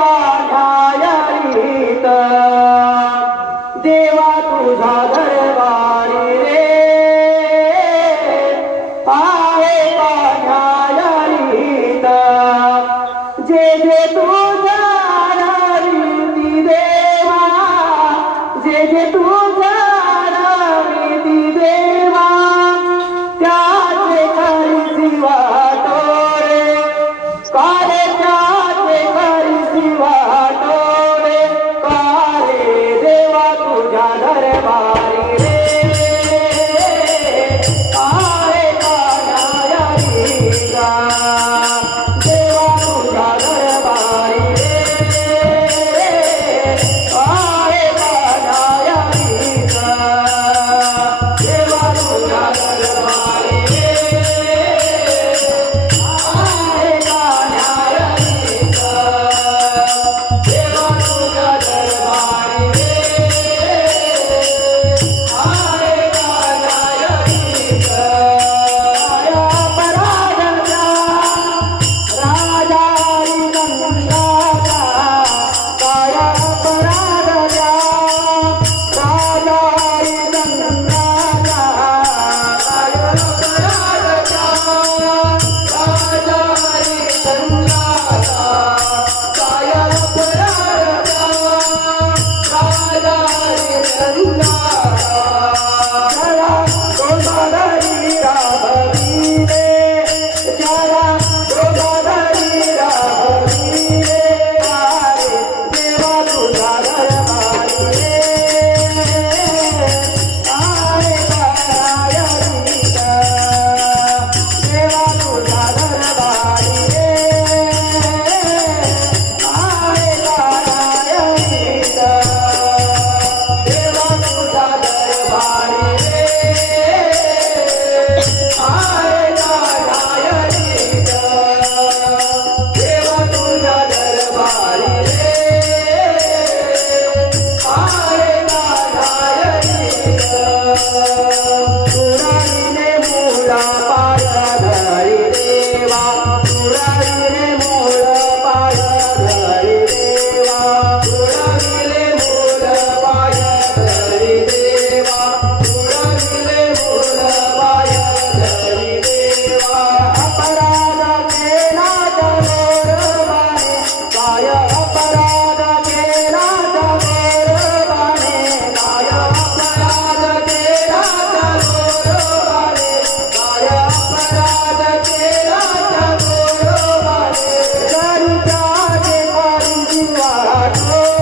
माझ्या रीत देवा तुझा घरबारी रे. आहे माझ्या रीत जे जे तुझा रीती देवा. जे जे तुझा रीती देवा. त्याचे काही जीवा तो रे काळे no Oh.